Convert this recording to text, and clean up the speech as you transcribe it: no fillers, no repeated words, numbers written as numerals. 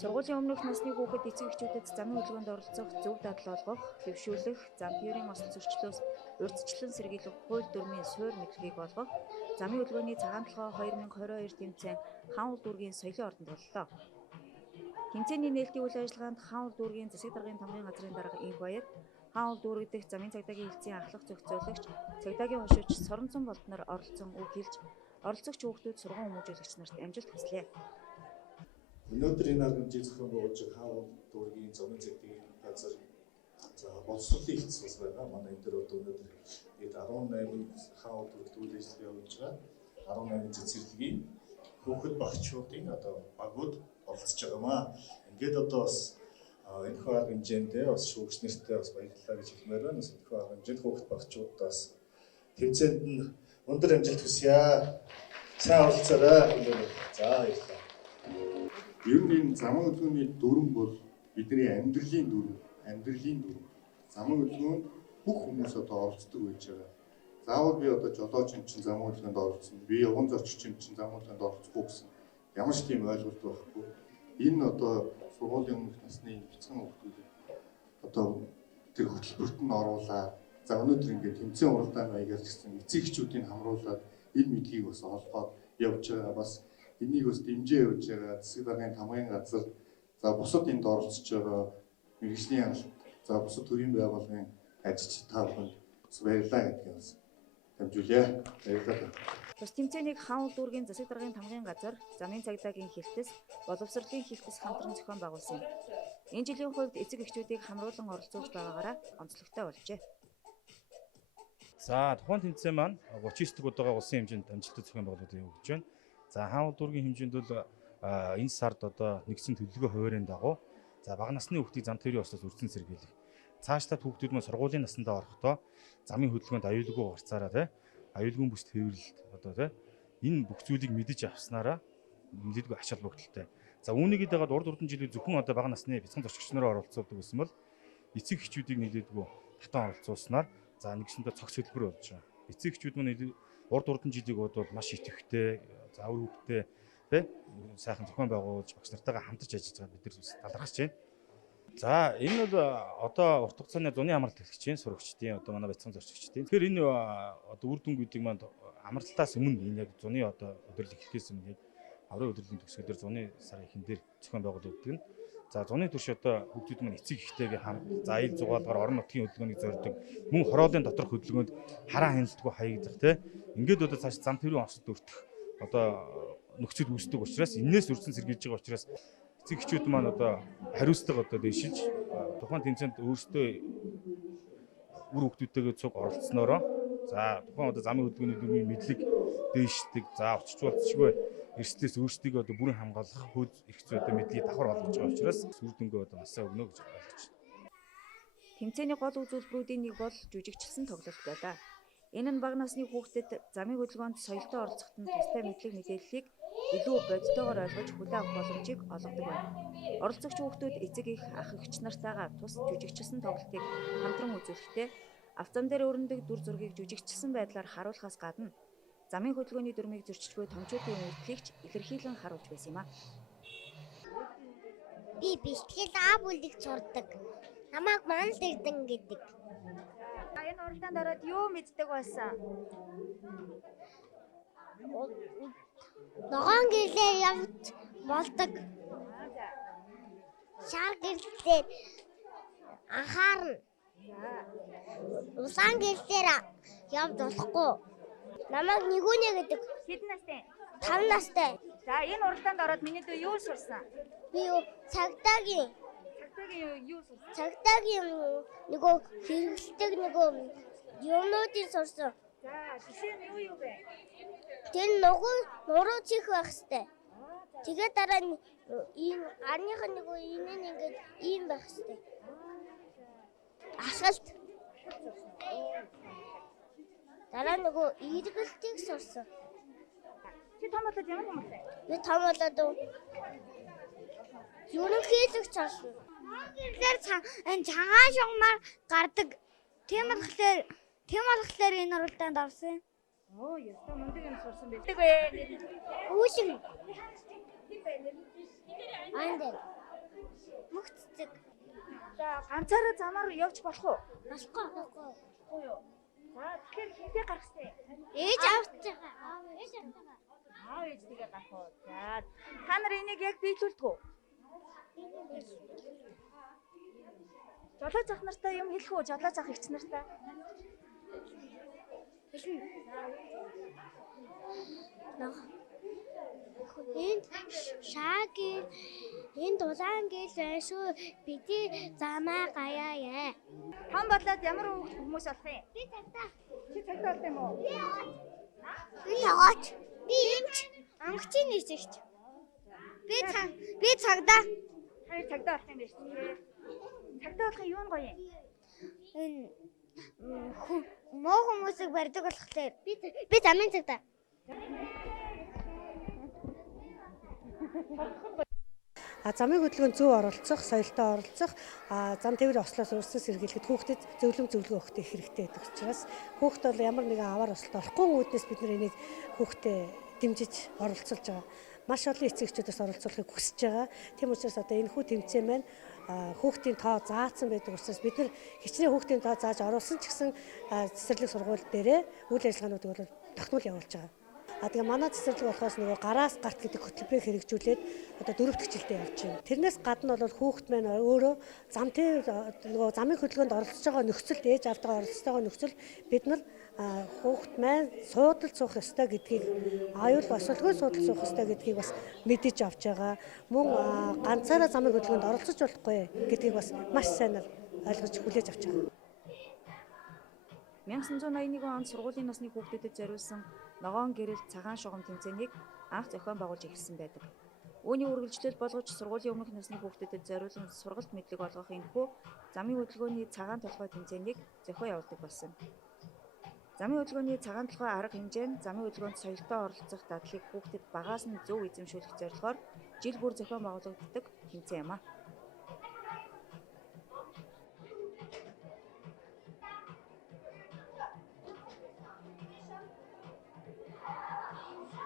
Сургуулийн өмнөх насны хүүхэд эцэг эхчүүдэд замын хөдөлгөөнд оролцох, зөв дадал олгох, хэвшүүлэх, зам тээврийн осол зөрчлөөс урьдчилан сэргийлэх хууль дүрмийн суурь мэдлэгийг олгох, замын хөдөлгөөний цагаан толгой 2022 тэмцээн хаан уул дүүргийн соёлын ордонд боллоо. Тэмцээний нээлтийн үйл ажиллагаанд хаан уул дүүргийн засаг даргын тамгын газрын дарга Инх Баяр, хаан уул дүүрэг дэх замын цагдаагийн хэлтсийн ахлах зохицуулагч, цагдаагийн хошууч Соронзон болд нар оролцсон үг хэлж, оролцогч хүүхдүүд сургууль хүмүүжүүлэгч нарт амжилт хүслээ. Өнөөдөр энэ арга хэмжээ зохион байгуулж хаан уул дүүргийн замын цагдаагийн газар боловсролын хэлтс бас байгаа. Манай энэ дээр өнөөдөр хэд 18 хаан уул дүүрэгт үйл ажиллагаа явуулж байгаа. 18 цэцэрлэгийн хүүхэд багчуудын багууд оролцож байгаамаа. Ингээд бас энэхүү арга хэмжээндээ бас шүүгч нэртэй бас баярлалаа гэж хэлмээр байна. Энэхүү арга хэмжээнд хүүхэд багчуудаас тэмцээнд нь өндөр амжилт хүсье. Сайн оролцоорой. За баярлалаа. Ер нь энэ замын хөдөлгөөний дүрм бол бидний амьдралын дүрм. Замын хөдөлгөөнд бүх хүмүүс оролцдог байж байгаа. Заавал би жолооч чинь замын хөдөлгөөнд оролцсон. Би явган зорчигч чинь замын хөдөлгөөнд оролцохгүй гэсэн ямар ч тийм ойлголт байхгүй. Энэ сургуулийн өмнөх насны бяцхан хүүхдүүд тэр хөтөлбөрт нь оруулаад за өнөөдөр ингээд тэмцээн уралдааны маягаар гэсэн эцэг эхчүүдийг хамруулад энэ мэдлэгийг бас олгоод явж байгаа. Бас энийг бас дэмжиж явж байгаа засаг даргын тамгын газар за бусад энд оролцож байгаа мэргэжлийн яамт за бусад төрийн байгууллагын ажилчид та бүхэнд баярлалаа гэдгийг бас дамжуулъя. Баярлалаа. Тус тэмцээнийг хаан уул дүүргийн засаг даргын тамгын газар, замын цагдаагийн хэлтс, боловсролын хэлтс хамтран зохион байгуулсан юм. Энэ жилийн хувьд эцэг эхчүүдийг хамруулан оролцуулж байгаагаараа онцлогтой болжээ. За тухайн тэмцээн маань 39 дэх удаага улсын хэмжээнд амжилттай зохион байгуулагдаж явж байна. За хаан уул дүүргийн хэмжээнд бол энэ сард нэгдсэн төлөвлөгөө хуваарийн дагуу за бага насны хүүхдийг зам тээврийн ослоос үрдэн сэргийлэх. Цаашдаа хүүхдүүд маань сургуулийн насндаа орохдоо замын хөдөлгөөнд аюулгүй гарцаараа аюулгүй бүс тээвэрлэлд энэ бүх зүйлийг мэдэж авснараа нэлээдгүй ач холбогдолтой. За үүнийгээ дагаад урд жилийн зөвхөн бага насны бяцхан зорчигч нараа оролцуулдаг гэсэн бол эцэг эхчүүдийг нэлээдгүй татан оролцуулснаар за нэгсэндээ цогц хөтөлбөр болж байгаа. Эцэг эхчүүд маань урд жилийг бол маш итэвхтэй, за өр хөвгтэй сайхан зохион байгуулж багш нартайгаа хамтарч ажиллаж байгаа бид нар талархаж байна. За энэ бол урт хугацааны зуны амралт хэрэгжиж байна сурагчдын манай бяцхан зорчигчдын. Тэгэхээр энэ үр дүн гэдэг маань амралтаас өмнө энэ яг зуны өдрөл эхлэхээс өмнө аврын өдрлийн төгсгөлөөр зуны сарын эхэндээр зохион байгуулагддаг нь. За зуны турш хүүхдүүд маань эцэг эхтэйгээ хамт за ил зугаалгаар орон нутгийн хөдөлгөөнийг зорддог мөн хороолын доторх хөдөлгөөнд хараа хяналтгүй хаягдах ингээд цааш зам тээврийн осолд өртөх нөхцөл үүсдэг учраас энээс үрдэн сэргийлж байгаа учраас эцэг эхчүүд маань хариуцлага дэшиж тухайн тэмцээнд өөрсдөө үр хүүхдүүдтэйгээ цуг оролцсноороо за тухайн замын хөдөлгөөний дүрмийн мэдлэг дээшдэг за очичволцшгүй эрсдлээс өөрсдийг бүрэн хамгаалах хөл их зүйтэй мэдлийг давхар болгож байгаа учраас үр дүнгээ насаа өгнө гэж ойлгож байна. Тэмцээний гол үзүүлбэрүүдийн нэг бол жүжигчилсан тоглолт байлаа. Энэ нь бага насны хүүхдэд замын хөдөлгөөнд соёлтой оролцоход нь тустай мэдлэг мэдээллийг илүү бодитойгоор ойлгож хүлээн авах боломжийг олгодог байна. Оролцогч хүүхдүүд эцэг их ах эгч нартайгаа тус жүжигчилсан тоглолтыг хамтран үзүүлэхдээ автозам дээр өрнөдөг дүр зургийг жүжигчилсан байдлаар харуулахаас гадна замын хөдөлгөөний дүрмийг зөрчилгүй томчуудын үйлдэлийг илэрхийлэн харуулж байсан юм а. Би бэлтгэл аав үлдэх сурдаг. Намайг Манал Эрдэн гэдэг. Энэ уралдаанд ороод юу мэддэг байсан? Ногоон гэрлээр явж болдог. Шар гэрлээр анхаарна. Улаан гэрлээр явж болохгүй. Намайг Нэгүнэ гэдэг. Хэдэн настай? 5 настай. За энэ уралдаанд ороод миний дүү юу сурсан? Би цагдаагийн юу сурсан? Цагдаагийн хэрэгэлдэг юмнуудыг сурсан. За жишээ нь юу вэ? Тэр нуруу чих байх хэвээр. Тэгээд дараа нь ийм арных ингээд ийм байх хэвээр. Асфальт. Дараа эргэлтийг сурсан. Чи том болоод ямар хүмүүс вэ? Би том болоод ерөнхийлөгч болсон. Гэрлэр энэ цагаан шугамар гардаг. Тийм болохоор энэ уралдаанд орсон. Оо, ястаа мундаг юм сурсан байдаг вэ? Үүшин. Андер. Мөх цэцэг. За ганцаараа замаар явж болох уу? Болохгүй. Уу юу? За тэгэхээр хинтээ гарах вэ? Ээж авч байгаа. Ээж авч байгаа. Аав ээжтэйгээ гарах уу? За та нар энийг яг биелүүлдэг үү? Жолооч ах нартай юм хэлэх үү? Жолооч ах эгч нартай. Энд шаагийн энд дулаан гэл байна шүү. Бидний замаа гаяа. Том болоод ямар хүмүүс болох юм? Би цагтаа. Чи цагтаа болт юм уу? Би цагаач. Би эмч. Ангочийн нэгжигч. Би цагдаа. Хоёр цагтаа болох юм биш үү? Цагтаа болох юу нь гоё юм? Энэ муу хүмүүсийг барьдаг болохоор би замын цагдаа. Замын хөдөлгөөнд зөв оролцох, соёлтой оролцох, зам тээврийн ослоос өрсөс сэргийлэхэд хүүхдэд зөвлөмж өгөх хэрэгтэй байдаг учраас хүүхд бол ямар нэгэн аваар ослолт орохгүй үүднээс бид нар энийг хүүхдэд дэмжиж оролцуулж байгаа. Маш олон эцэгчүүдээс оролцуулахыг хүсэж байгаа. Тийм учраас одоо энэ хүү тэмцээн маань хүүхдийн тоо заасан байдаг учраас бид нар хичнээн хүүхдийн тоо зааж оруулсан ч гэсэн цэцэрлэг сургууль дээрээ үйл ажиллагаануудыг бол тогтмол явуулж байгаа. Тэгээ манай цэцэрлэг болохоос нөгөө гараас гарт гэдэг хөтөлбөрийг хэрэгжүүлээд одоо 4 төчлөлтэй явж байна. Тэрнээс гадна бол хүүхд маань өөрөө зам тээвэр нөгөө замын хөдөлгөөнд оролцож байгаа нөхцөлд ээж автайгаа оролцож байгаа нөхцөл бид нар хүүхд маань суудалд суух ёстой гэдгийг аюул босолгүй суудалд суух ёстой гэдгийг бас мэдэж авч байгаа. Мөн ганцаараа замын хөдөлгөөнд оролцож болохгүй гэдгийг бас маш сайнаар ойлгож хүлээж авч байгаа. 1981 онд сургуулийн насны хүүхдүүдэд зориулсан ногоон гэрэл цагаан шугам тэмцээнийг анх зохион байгуулж эхэлсэн байдаг. Үүний үргэлжлэл болгож сургуулийн өмнөх насны хүүхдүүдэд зориулсан сургалт мэдлэг олгох энэхүү замын хөдөлгөөний цагаан толгой тэмцээнийг зохион явуулдаг болсон. Замын хөдөлгөөний цагаан толгой арга хэмжээ нь замын хөдөлгөөнд соёлтой оролцох дадлыг хүүхдэд багаас нь зөв эзэмшүүлэх зорилгоор жил бүр зохион байгуулагддаг тэмцээн юм а.